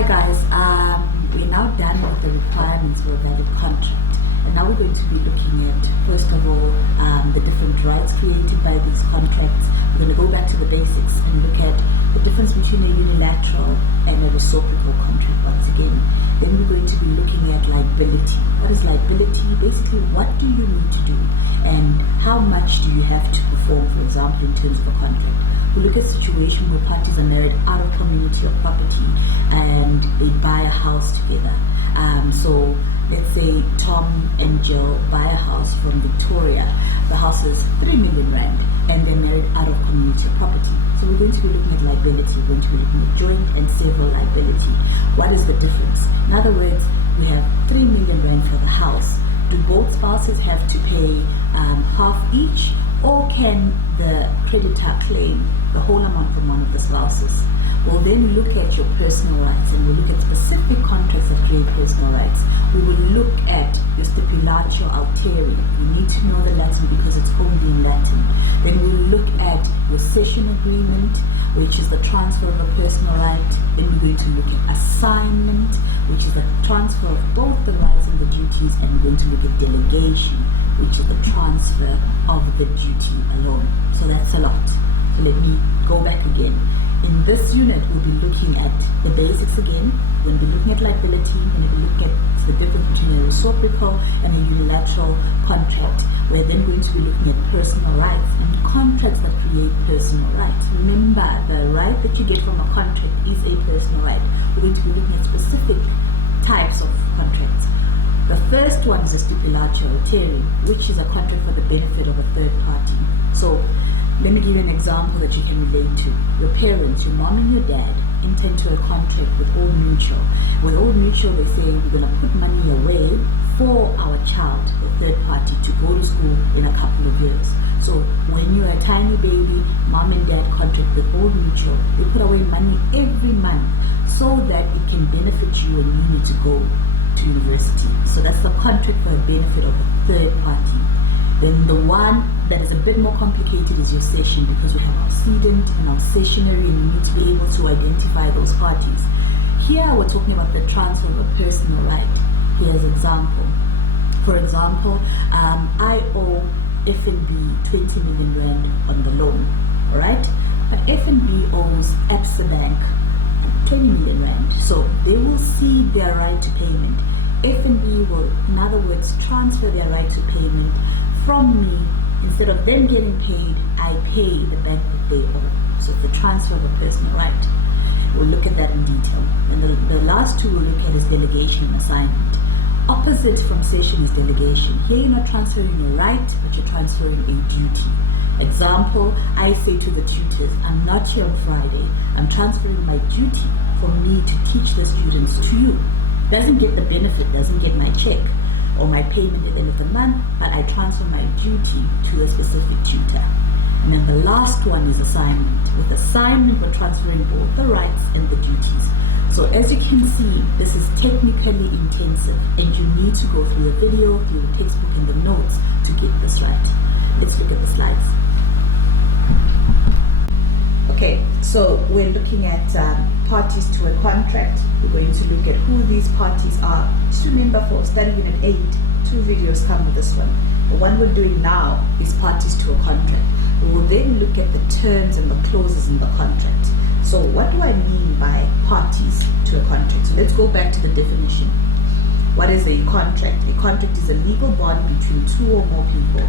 Hi guys, we're now done with the requirements for a valid contract, and now we're going to be looking at, first of all, the different rights created by these contracts. We're going to go back to the basics and look at the difference between a unilateral and a reciprocal contract once again. Then we're going to be looking at liability. What is liability? Basically, what do you need to do and how much do you have to perform, for example, in terms of a contract. We look at a situation where parties are married out of community of property and they buy a house together. So let's say Tom and Jill buy a house from Victoria. The house is 3 million rand and they're married out of community of property. So we're going to be looking at liability. We're going to be looking at joint and several liability. What is the difference? In other words, we have 3 million rand for the house. Do both spouses have to pay half each, or can the creditor claim the whole amount from one of the spouses? We'll then look at your personal rights, and we'll look at specific contracts that create personal rights. We will look at your Stipulatio, alteri. You need to know the Latin because it's only in Latin. Then we'll look at your Cession agreement, which is the transfer of a personal right. Then we're going to look at assignment, which is the transfer of both the rights and the duties, and we're going to look at delegation, which is the transfer of the duty alone. So that's a lot. Let me go back again. In this unit, we'll be looking at the basics again. We'll be looking at liability, and we'll look at the difference between a reciprocal and a unilateral contract. We're then going to be looking at personal rights and contracts that create personal rights. Remember, the right that you get from a contract is a personal right. We're going to be looking at specific types of contracts. The first one is a Stipulatio, alteri, which is a contract for the benefit of a third party. So let me give you an example that you can relate to. Your parents, your mom and your dad, enter into a contract with Old Mutual. With Old Mutual, they say we're going to put money away for our child, the third party, to go to school in a couple of years. So when you're a tiny baby, mom and dad contract with Old Mutual. They put away money every month so that it can benefit you when you need to go to university. So that's the contract for the benefit of a third party. Then the one that is a bit more complicated is your cession, because we have our cedent and our cessionary, and you need to be able to identify those parties. Here we're talking about the transfer of a personal right. Here's an example. For example, I owe F&B 20 million rand on the loan, alright? But F&B owes Absa Bank 20 million rand. So they will cede their right to payment. F&B will, in other words, transfer their right to payment from me. Instead of them getting paid, I pay the bank that they owe. So it's the transfer of a personal right. We'll look at that in detail. And the last two we'll look at is delegation and assignment. Opposite from cession is delegation. Here you're not transferring a right, but you're transferring a duty. Example, I say to the tutors, I'm not here on Friday. I'm transferring my duty for me to teach the students to you. Doesn't get the benefit, doesn't get my check or my payment at the end of the month, but I transfer my duty to a specific tutor. And then the last one is assignment. With assignment, we're transferring both the rights and the duties. So as you can see, this is technically intensive, and you need to go through the video, through the textbook and the notes to get this right. Let's look at the slides. Okay, so we're looking at parties to a contract. We're going to look at who these parties are. Just remember, for study unit 8, 2 videos come with this one. The one we're doing now is parties to a contract. We will then look at the terms and the clauses in the contract. So what do I mean by parties to a contract? So let's go back to the definition. What is a contract? A contract is a legal bond between two or more people,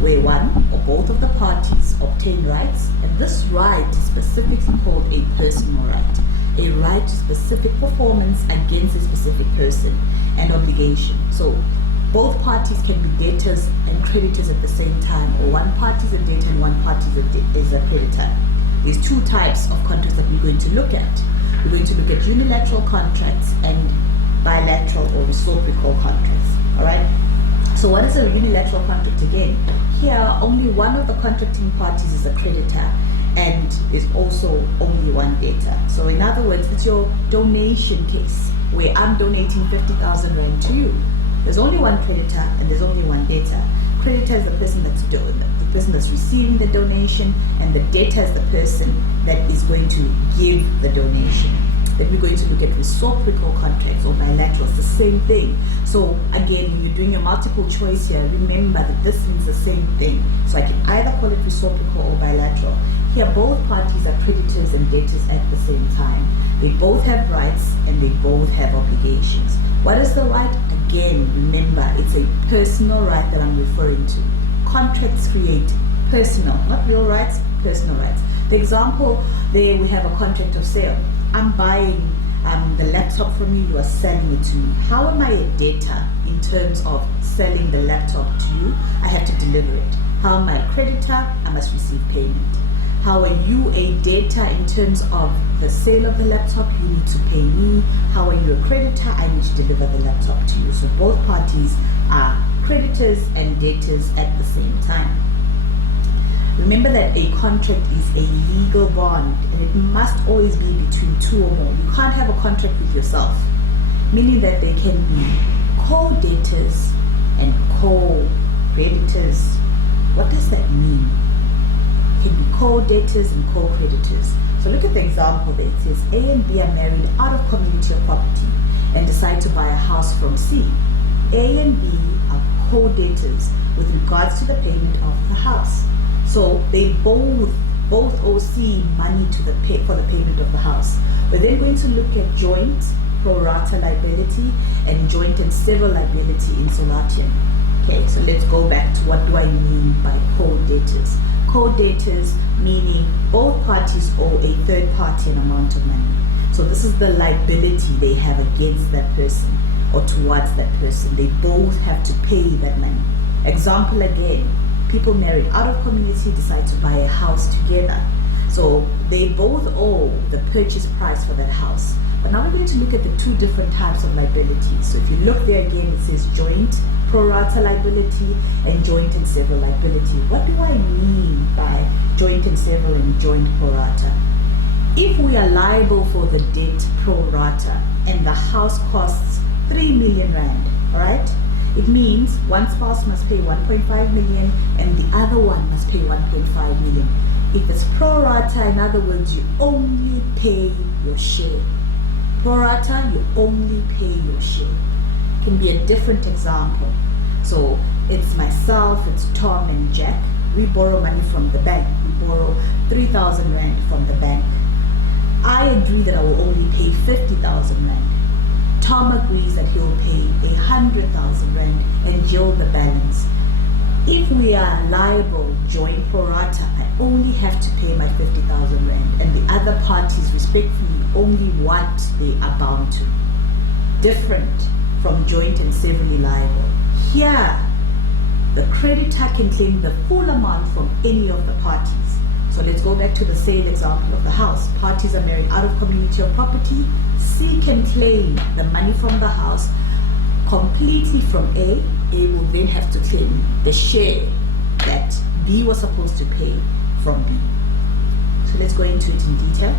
where one or both of the parties obtain rights, and this right is specifically called a personal right. A right to specific performance against a specific person, and obligation. So both parties can be debtors and creditors at the same time, or one party is a debtor and one party is a creditor. There's two types of contracts that we're going to look at. We're going to look at unilateral contracts and bilateral or reciprocal contracts. Alright? So what is a unilateral contract again? Here, only one of the contracting parties is a creditor and is also only one debtor. So in other words, it's your donation case where I'm donating 50,000 rand to you. There's only one creditor and there's only one debtor. Creditor is the person that's receiving the donation, and the debtor is the person that is going to give the donation. Then we're going to look at reciprocal contracts or bilateral. It's the same thing. So again, when you're doing your multiple choice here, remember that this means the same thing. So I can either call it reciprocal or bilateral. Here, both parties are creditors and debtors at the same time. They both have rights and they both have obligations. What is the right? Again, remember, it's a personal right that I'm referring to. Contracts create personal, not real rights, personal rights. The example there, we have a contract of sale. I'm buying the laptop from you, you are selling it to me. How am I a debtor in terms of selling the laptop to you? I have to deliver it. How am I a creditor? I must receive payment. How are you a debtor in terms of the sale of the laptop? You need to pay me. How are you a creditor? I need to deliver the laptop to you. So both parties are creditors and debtors at the same time. Remember that a contract is a legal bond and it must always be between two or more. You can't have a contract with yourself, meaning that there can be co-debtors and co-creditors. What does that mean? It can be co-debtors and co-creditors. So look at the example there. It says A and B are married out of community of property and decide to buy a house from C. A and B are co-debtors with regards to the payment of the house. So they both owe C money for the payment of the house. We're then going to look at joint pro rata liability and joint and several liability in Stipulatio. Okay, so let's go back to what do I mean by co-debtors. Co-debtors meaning both parties owe a third party an amount of money. So this is the liability they have against that person or towards that person. They both have to pay that money. Example again. People married out of community decide to buy a house together. So they both owe the purchase price for that house. But now we're going to look at the two different types of liability. So if you look there again, it says joint pro rata liability and joint and several liability. What do I mean by joint and several and joint pro rata? If we are liable for the debt pro rata and the house costs 3 million rand, all right? It means one spouse must pay 1.5 million and the other one must pay 1.5 million. If it's pro rata, in other words, you only pay your share. Pro rata, you only pay your share. It can be a different example. So it's myself, it's Tom and Jack. We borrow money from the bank. We borrow 3,000 rand from the bank. I agree that I will only pay 50,000 rand. Tom agrees that he'll pay 100,000 rand and Jill the balance. If we are liable joint pro rata, I only have to pay my 50,000 rand and the other parties respectfully only what they are bound to. Different from joint and severally liable. Here, the creditor can claim the full amount from any of the parties. So let's go back to the sale example of the house. Parties are married out of community of property. C can claim the money from the house completely from A. A will then have to claim the share that B was supposed to pay from B. So let's go into it in detail.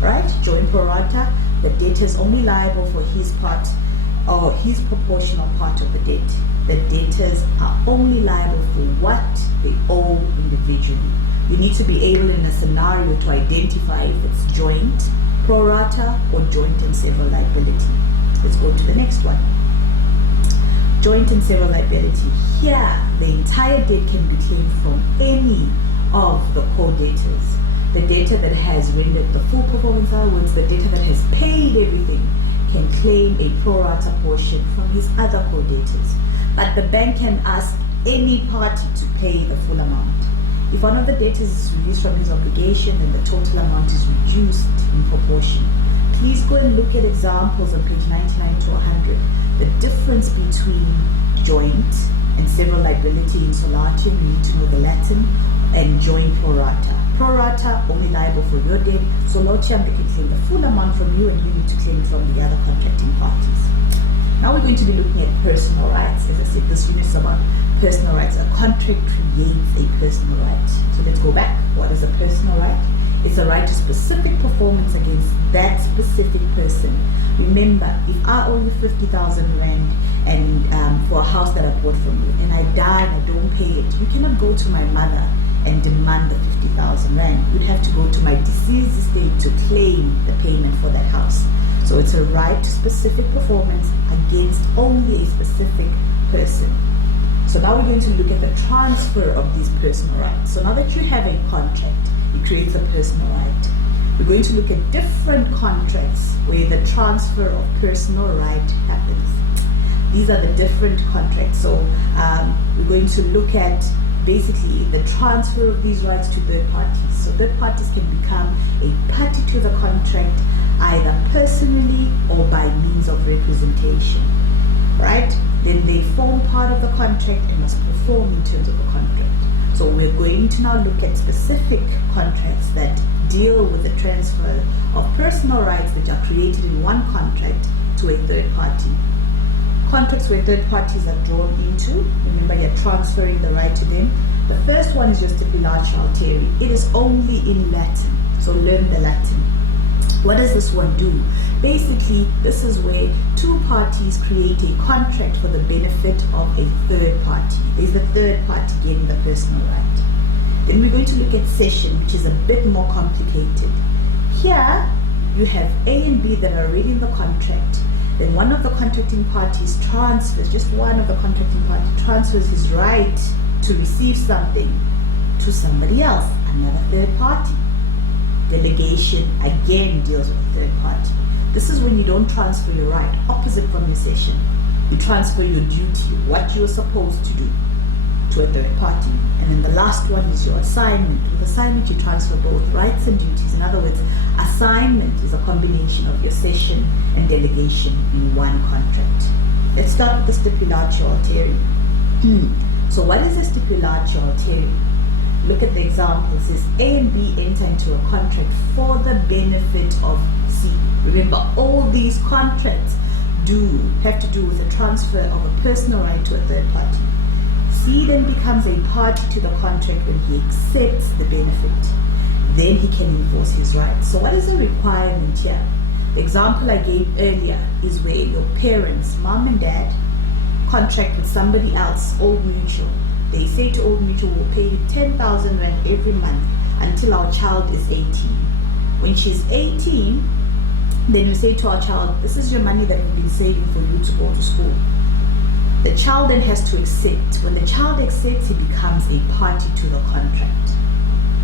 Right? Joint pro rata, the debtor is only liable for his part or his proportional part of the debt. The debtors are only liable for what they owe individually. You need to be able in a scenario to identify if it's joint, pro rata, or joint and several liability. Let's go to the next one. Joint and several liability. Here, the entire debt can be claimed from any of the co-debtors. The debtor that has rendered the full performance, in other words, the debtor that has paid everything, can claim a pro rata portion from his other co-debtors. But the bank can ask any party to pay the full amount. If one of the debtors is released from his obligation, then the total amount is reduced in proportion. Please go and look at examples on page 99 to 100. The difference between joint and several liability in Stipulatio, you need to know the Latin, and joint pro rata. Pro rata, only liable for your debt. Stipulatio, they can claim the full amount from you and you need to claim it from the other contracting parties. Now we're going to be looking at personal rights. As I said, this unit is about personal rights. A contract creates a personal right. So let's go back. What is a personal right? It's a right to specific performance against that specific person. Remember, if I owe you 50,000 rand and for a house that I bought from you and I die and I don't pay it, you cannot go to my mother and demand the 50,000 rand, you'd have to go to my deceased estate to claim the payment for that house. So it's a right to specific performance against only a specific person. So now we're going to look at the transfer of these personal rights. So now that you have a contract, it creates a personal right. We're going to look at different contracts where the transfer of personal right happens. These are the different contracts. So we're going to look at basically the transfer of these rights to third parties. So third parties can become a party to the contract either personally or by means of representation, right? Then they form part of the contract and must perform in terms of the contract. So we're going to now look at specific contracts that deal with the transfer of personal rights that are created in one contract to a third party. Contracts where third parties are drawn into, remember you're transferring the right to them. The first one is your Stipulatio alteri. It is only in Latin, so learn the Latin. What does this one do? Basically, this is where two parties create a contract for the benefit of a third party. There's the third party getting the personal right. Then we're going to look at Cession, which is a bit more complicated. Here, you have A and B that are already in the contract. Then one of the contracting parties transfers, just one of the contracting parties transfers his right to receive something to somebody else, another third party. Delegation again deals with a third party. This is when you don't transfer your right, opposite from your Cession. You transfer your duty, what you're supposed to do, to a third party. And then the last one is your assignment. With assignment, you transfer both rights and duties. In other words, assignment is a combination of your Cession and delegation in one contract. Let's start with the Stipulatio alteri. So what is a Stipulatio alteri? Look at the example. It says A and B enter into a contract for the benefit of C. Remember, all these contracts have to do with the transfer of a personal right to a third party. C then becomes a party to the contract when he accepts the benefit. Then he can enforce his rights. So what is the requirement here? The example I gave earlier is where your parents, mom and dad, contract with somebody else, Old Mutual. They say to Old Mutual, we'll pay you 10,000 rand every month until our child is 18. When she's 18, then you say to our child, this is your money that we've been saving for you to go to school. The child then has to accept. When the child accepts, he becomes a party to the contract.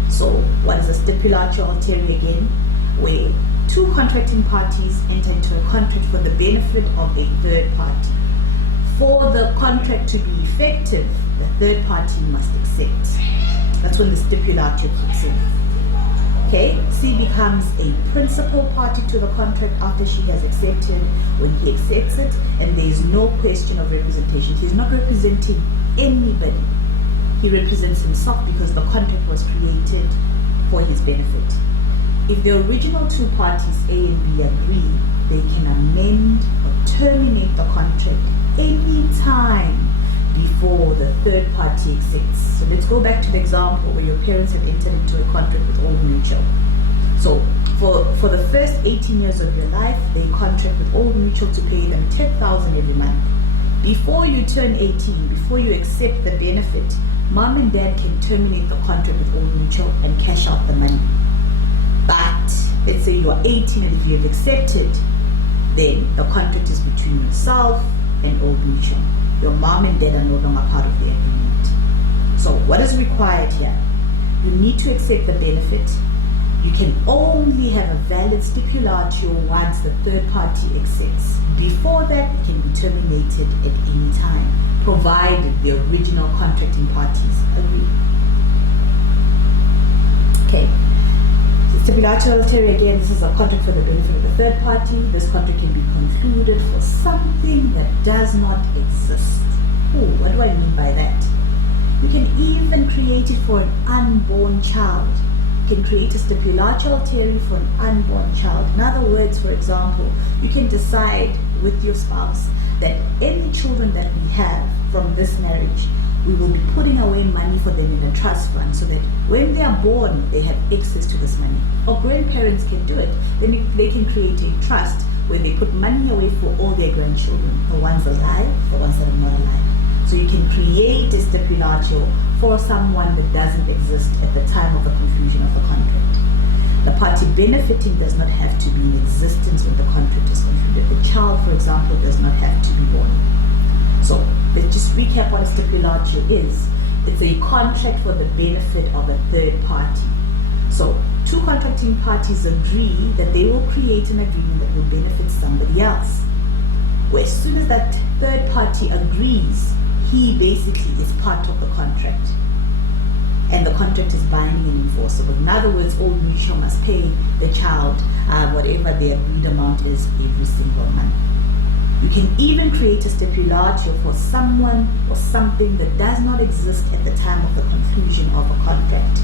So what is a Stipulatio alteri again? Where two contracting parties enter into a contract for the benefit of a third party. For the contract to be effective, the third party must accept. That's when the Stipulatio kicks in. Okay, C becomes a principal party to the contract after she has accepted. When he accepts it, and there is no question of representation, he's not representing anybody. He represents himself because the contract was created for his benefit. If the original two parties, A and B, agree, they can amend or terminate the contract any time before the third party accepts. So let's go back to the example where your parents have entered into a contract with Old Mutual. So for the first 18 years of your life, they contract with Old Mutual to pay them 10,000 every month. Before you turn 18, before you accept the benefit, mom and dad can terminate the contract with Old Mutual and cash out the money. But let's say you are 18 and if you have accepted, then the contract is between yourself and Old Mutual. Your mom and dad are no longer part of the agreement. So what is required here? You need to accept the benefit. You can only have a valid Stipulatio once the third party accepts. Before that, it can be terminated at any time, provided the original contracting parties agree. Okay. Stipulatio alteri, again, this is a contract for the benefit of the third party. This contract can be concluded for something that does not exist. Oh, what do I mean by that? You can even create it for an unborn child. You can create a Stipulatio alteri for an unborn child. In other words, for example, you can decide with your spouse that any children that we have from this marriage, we will be putting away money for them in a trust fund so that when they are born, they have access to this money. Or grandparents can do it. Then they can create a trust where they put money away for all their grandchildren, the ones alive, the ones that are not alive. So you can create a Stipulatio for someone that doesn't exist at the time of the conclusion of the contract. The party benefiting does not have to be in existence when the contract is concluded. The child, for example, does not have to be born. So let's just recap what a stipulatio is. It's a contract for the benefit of a third party. So two contracting parties agree that they will create an agreement that will benefit somebody else. Where as soon as that third party agrees, he basically is part of the contract. And the contract is binding and enforceable. In other words, all mutual must pay the child whatever the agreed amount is every single month. You can even create a stipulatio for someone or something that does not exist at the time of the conclusion of a contract.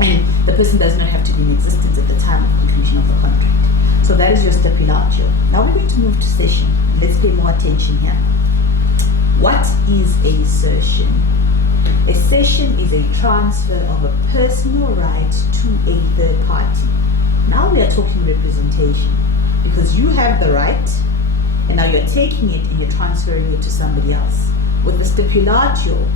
And the person does not have to be in existence at the time of conclusion of the contract. So that is your stipulatio. Now we're going to move to cession. Let's pay more attention here. What is a cession? A cession is a transfer of a personal right to a third party. Now we are talking representation, because you have the right and now you're taking it and you're transferring it to somebody else. With the stipulatio,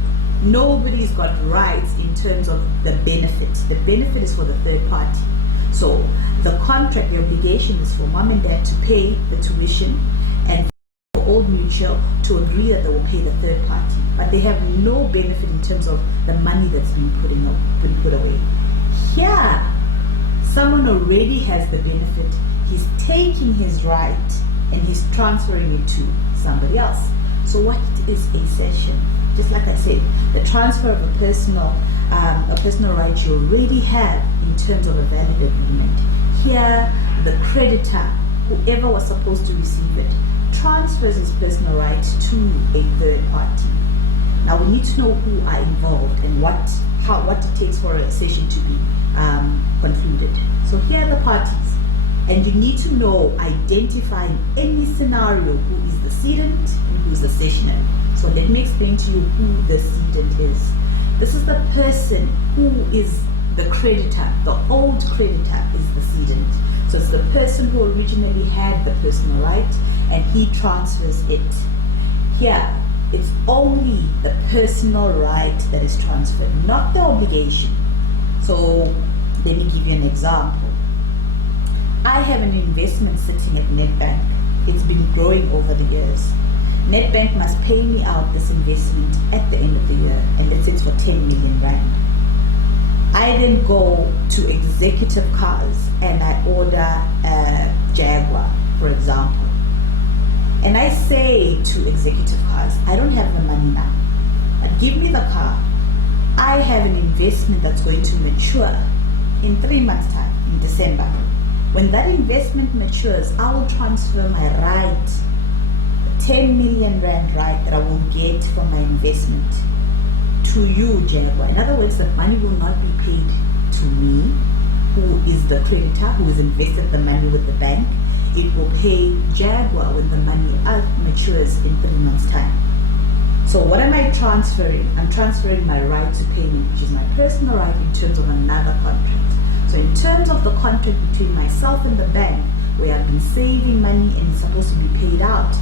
nobody's got rights in terms of the benefit. The benefit is for the third party. So the contract, the obligation is for mom and dad to pay the tuition and for Old Mutual to agree that they will pay the third party. But they have no benefit in terms of the money that's been put away. Here, someone already has the benefit. He's taking his right and he's transferring it to somebody else. So what is a cession? Just like I said, the transfer of a personal right you already have in terms of a valid agreement. Here, the creditor, whoever was supposed to receive it, transfers his personal right to a third party. Now we need to know who are involved and what it takes for a cession to be concluded. So here are the parties. And you need to know, identify in any scenario who is the cedent and who is the cessionary. So let me explain to you who the cedent is. This is the person who is the creditor. The old creditor is the cedent. So it's the person who originally had the personal right and he transfers it. Here, it's only the personal right that is transferred, not the obligation. So let me give you an example. I have an investment sitting at Nedbank. It's been growing over the years. Nedbank must pay me out this investment at the end of the year, and let's say it's for 10 million rand. I then go to Executive Cars and I order a Jaguar, for example. And I say to Executive Cars, I don't have the money now, but give me the car. I have an investment that's going to mature in 3 months' time, in December. When that investment matures, I will transfer my right, 10 million rand right that I will get from my investment, to you, Jaguar. In other words, the money will not be paid to me, who is the creditor, who has invested the money with the bank. It will pay Jaguar when the money matures in 3 months' time. So what am I transferring? I'm transferring my right to payment, which is my personal right in terms of another contract. So in terms of the contract between myself and the bank, where I've been saving money and it's supposed to be paid out,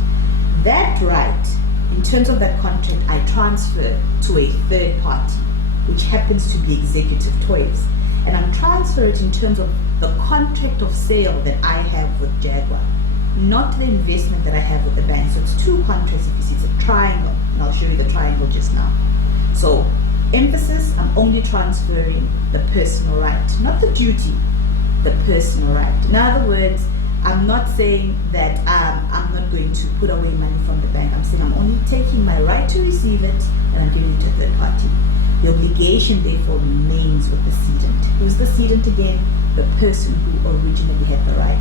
that right, in terms of that contract, I transfer to a third party, which happens to be Executive Toys. And I'm transferring it in terms of the contract of sale that I have with Jaguar, not the investment that I have with the bank. So it's two contracts. If you see, it's a triangle, and I'll show you the triangle just now. So emphasis, I'm only transferring the personal right, not the duty, the personal right. In other words, I'm not saying that I'm not going to put away money from the bank. I'm saying I'm only taking my right to receive it and I'm giving it to a third party. The obligation therefore remains with the cedent. Who's the cedent again? The person who originally had the right.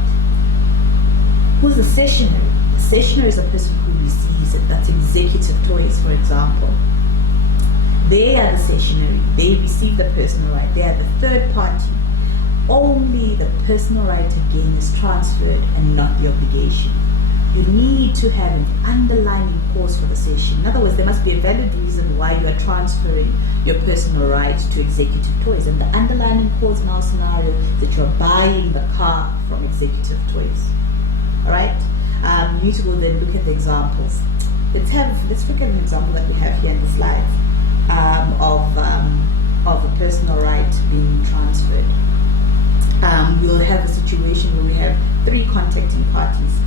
Who's the cessionary? The cessionary is a person who receives it. That's Executive Toys, for example. They are the cessionary. They receive the personal right. They are the third party. Only the personal right again is transferred and not the obligation. You need to have an underlying cause for the cession. In other words, there must be a valid reason why you are transferring your personal right to Executive Toys. And the underlying cause in our scenario is that you're buying the car from Executive Toys. Alright? You need to go there and look at the examples. Let's look at an example that we have here in the slide. of a personal right being transferred. We'll have a situation where we have three contacting parties,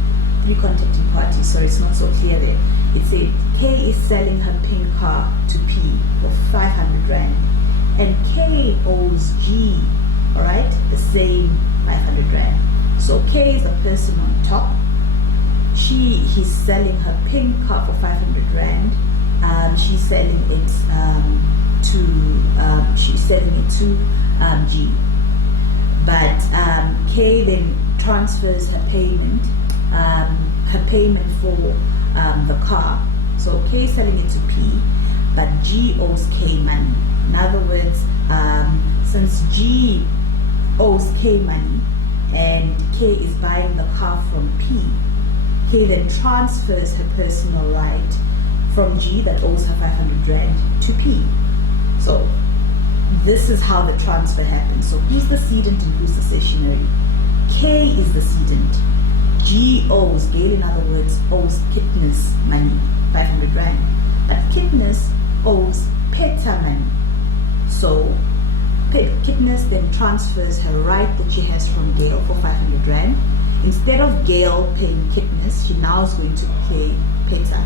so it's not so clear there. It said K is selling her pink car to P for 500 rand, and K owes G, all right, the same 500 rand. So K is the person on top. He's selling her pink car for 500 rand. She's selling it to G. But K then transfers her payment for the car. So K is selling it to P, but G owes K money. In other words, since G owes K money and K is buying the car from P, K then transfers her personal right from G that owes her 500 rand to P. So this is how the transfer happens. So who's the cedent and who's the cessionary? K is the cedent. G owes, Gail in other words, owes Kitness money, 500 rand. But Kitness owes Peter money. So Kitness then transfers her right that she has from Gail for 500 rand. Instead of Gail paying Kitness, she now is going to pay Peter.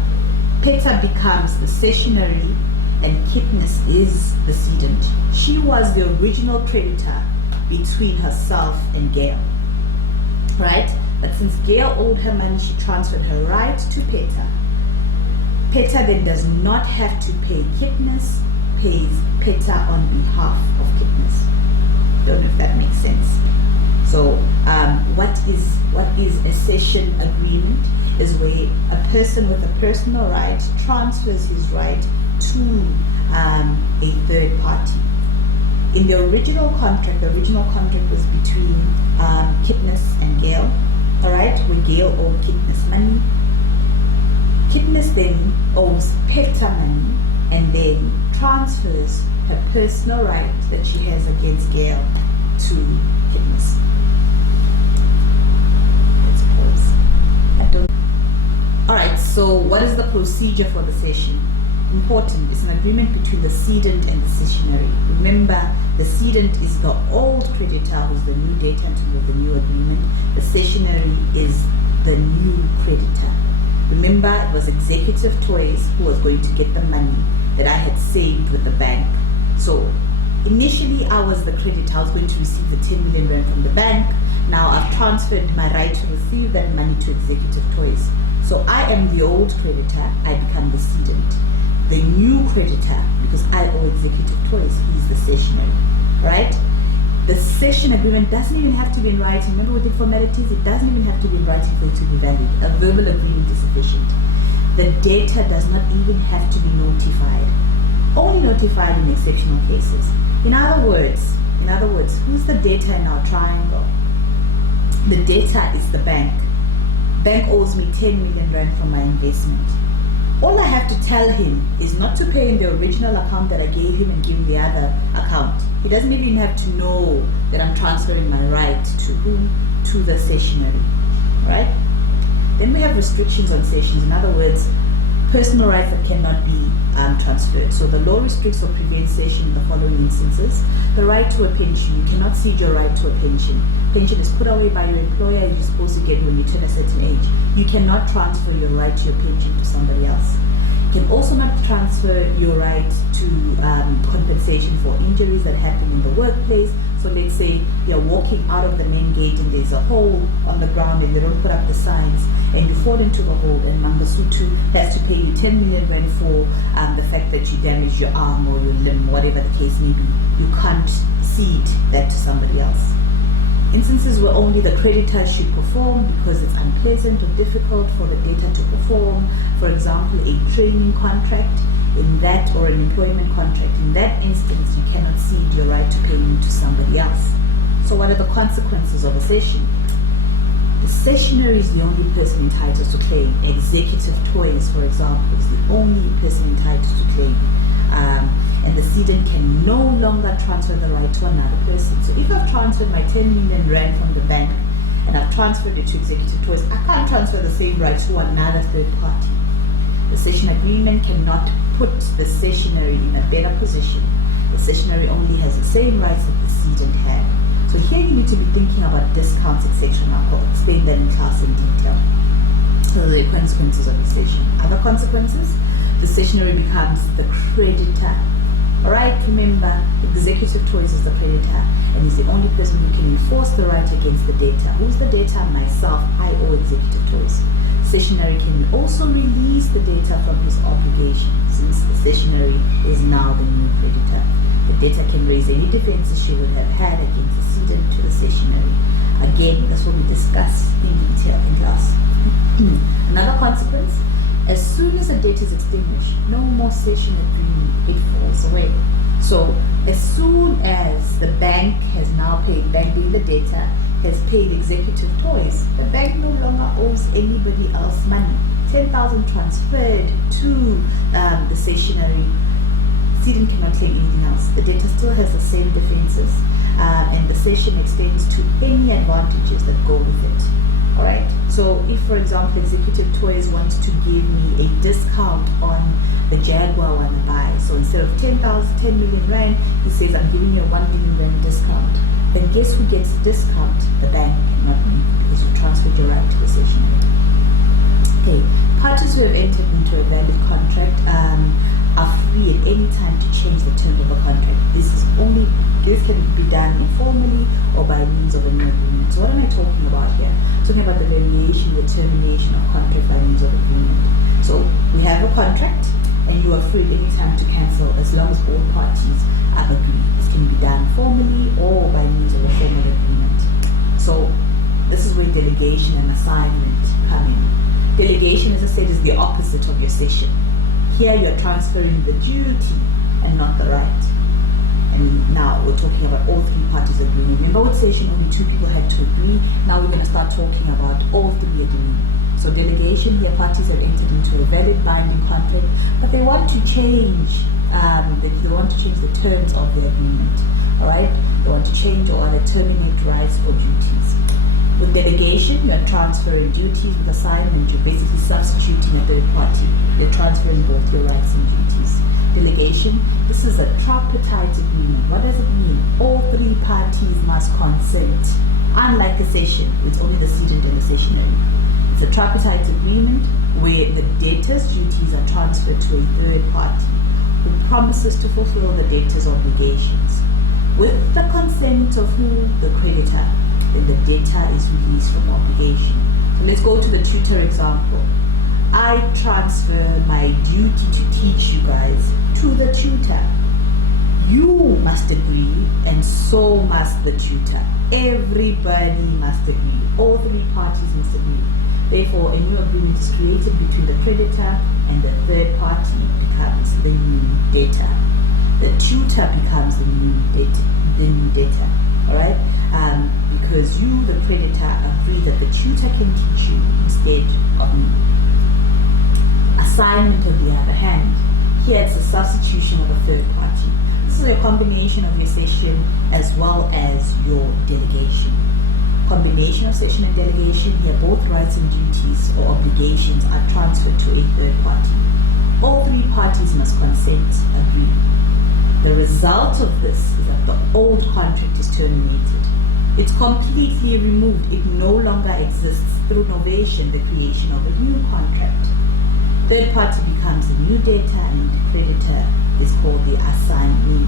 Peter becomes the cessionary and Kitness is the cedent. She was the original creditor between herself and Gail, right? But since Gail owed her money, she transferred her right to Peter. Peter then does not have to pay Kitness, pays Peter on behalf of Kitness. Don't know if that makes sense. So what is a cession agreement is where a person with a personal right transfers his right to a third party. In the original contract was between Kitness and Gail, all right, where Gail owed Kitness money. Kitness then owes Peter money and then transfers her personal right that she has against Gail to Kitness. Let's pause. All right, so what is the procedure for the cession? Important. It's an agreement between the cedent and the cessionary. Remember, the cedent is the old creditor who's the new debtor until the new agreement. The cessionary is the new creditor. Remember, it was Executive Toys who was going to get the money that I had saved with the bank. So initially I was the creditor. I was going to receive the 10 million rand from the bank. Now I've transferred my right to receive that money to Executive Toys. So I am the old creditor, I become the cedent. The new creditor, because I owe Executive Toys, he's the cessionary, right? The cession agreement doesn't even have to be in writing. Remember with the formalities, it doesn't even have to be in writing for it to be valid. A verbal agreement is sufficient. The debtor does not even have to be notified. Only notified in exceptional cases. In other words, who's the debtor in our triangle? The debtor is the bank. Bank owes me 10 million rand from my investment. All I have to tell him is not to pay in the original account that I gave him and give him the other account. He doesn't even have to know that I'm transferring my right to whom? To the cessionary, right? Then we have restrictions on cessions. In other words, personal rights that cannot be transferred. So the law restricts or prevents cession in the following instances. The right to a pension. You cannot cede your right to a pension. Pension is put away by your employer. You're supposed to get when you turn a certain age. You cannot transfer your right to your pension to somebody else. You can also not transfer your right to compensation for injuries that happen in the workplace. So let's say you're walking out of the main gate and there's a hole on the ground and they don't put up the signs and you fall into the hole and Mangasutu has to pay you 10 million rand for the fact that you damaged your arm or your limb, whatever the case may be. You can't cede that to somebody else. Instances where only the creditor should perform because it's unpleasant or difficult for the debtor to perform. For example, a training contract in that or an employment contract. In that instance, you cannot cede your right to payment to somebody else. So what are the consequences of a cession? The cessionary is the only person entitled to claim. Executive Toys, for example, is the only person entitled to claim. And the cedent can no longer transfer the right to another person. So if I've transferred my 10 million rand from the bank and I've transferred it to Executive Toys, I can't transfer the same right to another third party. The cession agreement cannot put the cessionary in a better position. The cessionary only has the same rights that the cedent had. So here you need to be thinking about discounts, etc. I'll explain that in class in detail. So the consequences of the cession. Other consequences, the cessionary becomes the creditor. Alright, remember, executive choice is the creditor and is the only person who can enforce the right against the debtor. Who's the debtor? Myself. I owe executive choice. Cessionary can also release the debtor from his obligation, since the cessionary is now the new creditor. The debtor can raise any defenses she would have had against the cedent to the cessionary. Again, that's what we discussed in detail in class. Another consequence, as soon as a debt is extinguished, no more cession agreement, it falls away. So as soon as the bank has now paid, bank being the debtor, has paid executive toys, the bank no longer owes anybody else money. 10,000 transferred to the cessionary. Cedent cannot claim anything else. The debtor still has the same defenses, and the cession extends to any advantages that go with it. Alright, so if for example executive toys wants to give me a discount on the Jaguar I want to buy, so instead of 10 million rand, he says I'm giving you a 1 million rand discount, then guess who gets the discount? The bank, not me, because you transferred your right to the cessionary. Okay, parties who have entered into a valid contract are free at any time to change the term of a contract. This can be done informally or by means of a new agreement. So what am I talking about here? I'm talking about the variation, the termination of contract by means of agreement. So we have a contract and you are free at any time to cancel as long as all parties have agreed. This can be done formally or by means of a formal agreement. So this is where delegation and assignment come in. Delegation, as I said, is the opposite of your cession. Here you're transferring the duty and not the right. And now we're talking about all three parties agreeing. Remember with cession only two people had to agree. Now we're going to start talking about all three agreeing. So delegation, here parties have entered into a valid binding contract, but they want to change the terms of the agreement. Alright? They want to change or either terminate rights or duties. With delegation, you're transferring duties. With assignment, you're basically substituting a third party. You're transferring both your rights and duties. Delegation, this is a tripartite agreement. What does it mean? All three parties must consent. Unlike a cession, it's only the cedent and the cessionary. It's a tripartite agreement where the debtor's duties are transferred to a third party who promises to fulfill the debtor's obligations. With the consent of who? The creditor. Then the debtor is released from obligation. So let's go to the tutor example. I transfer my duty to teach you guys to the tutor. You must agree, and so must the tutor. Everybody must agree. All three parties must agree. Therefore, a new agreement is created between the creditor and the third party becomes the new debtor. The tutor becomes the new debtor. Alright? Because you, the creditor, agree that the tutor can teach you instead of me. Assignment, on the other hand, here it's a substitution of a third party. This is a combination of your cession as well as your delegation. Combination of cession and delegation, here both rights and duties or obligations are transferred to a third party. All three parties must consent, agree. The result of this is that the old contract is terminated. It's completely removed. It no longer exists through novation, the creation of a new contract. Third party becomes the new debtor and the creditor is called the assignee.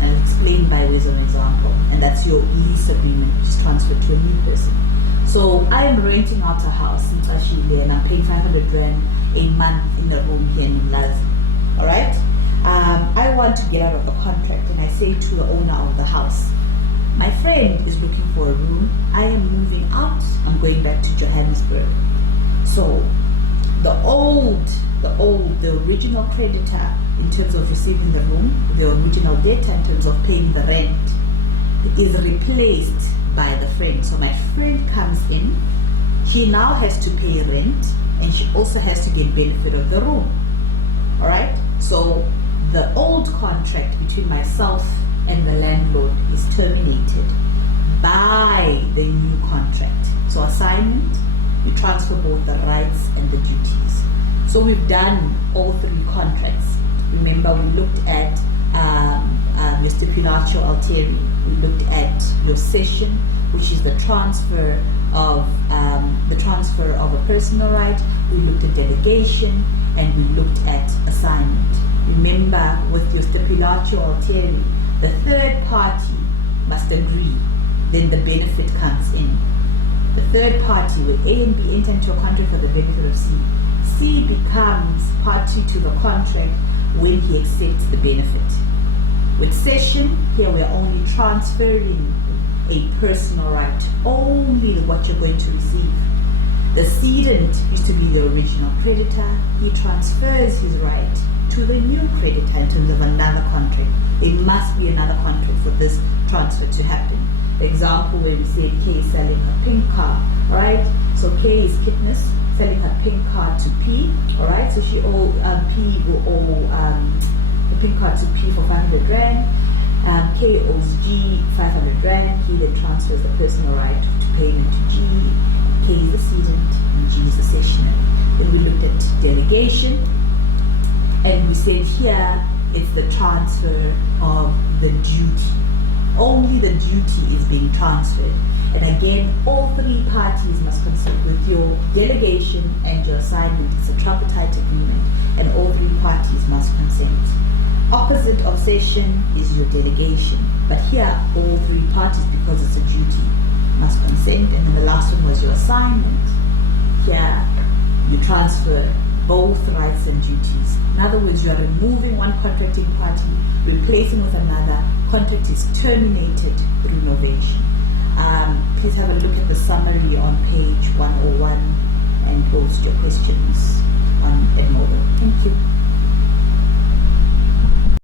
I'll explain by way of an example. And that's your lease agreement, which is transferred to a new person. So I am renting out a house in Cession and I'm paying 500 rand a month in the room here in Lazi. Alright? I want to get out of the contract and I say to the owner of the house, my friend is looking for a room. I am moving out. I'm going back to Johannesburg. So the original creditor in terms of receiving the room, the original debtor in terms of paying the rent, it is replaced by the friend. So my friend comes in, she now has to pay rent and she also has to get benefit of the room. Alright? So the old contract between myself and the landlord is terminated by the new contract. So assignment, you transfer both the rights and the duties. So we've done all three contracts. Remember, we looked at your Stipulatio, alteri. We looked at your Cession, which is the transfer of a personal right. We looked at delegation, and we looked at assignment. Remember, with your Stipulatio, alteri, the third party must agree, then the benefit comes in. The third party, where A and B enter into a contract for the benefit of C. C becomes party to the contract when he accepts the benefit. With Cession, here we are only transferring a personal right, only what you're going to receive. The cedent used to be the original creditor. He transfers his right to the new creditor in terms of another contract. It must be another contract for this transfer to happen. The example where we said K is selling her pink car, all right? So K is Kitness selling her pink car to P, all right? So P will owe the pink car to P for 500 rand. K owes G 500 rand. He then transfers the personal right to payment to G. K is the cedent and G is the cessionary. Then we looked at delegation, and we said here it's the transfer of the duty. Only the duty is being transferred. And again, all three parties must consent. With your delegation and your assignment, it's a tripartite agreement, and all three parties must consent. Opposite of Cession is your delegation, but here all three parties, because it's a duty, must consent. And then the last one was your assignment. Here you transfer both rights and duties. In other words, you are removing one contracting party, replacing with another. Contract is terminated through novation. Please have a look at the summary on page 101 and post your questions on Edmodo. Thank you.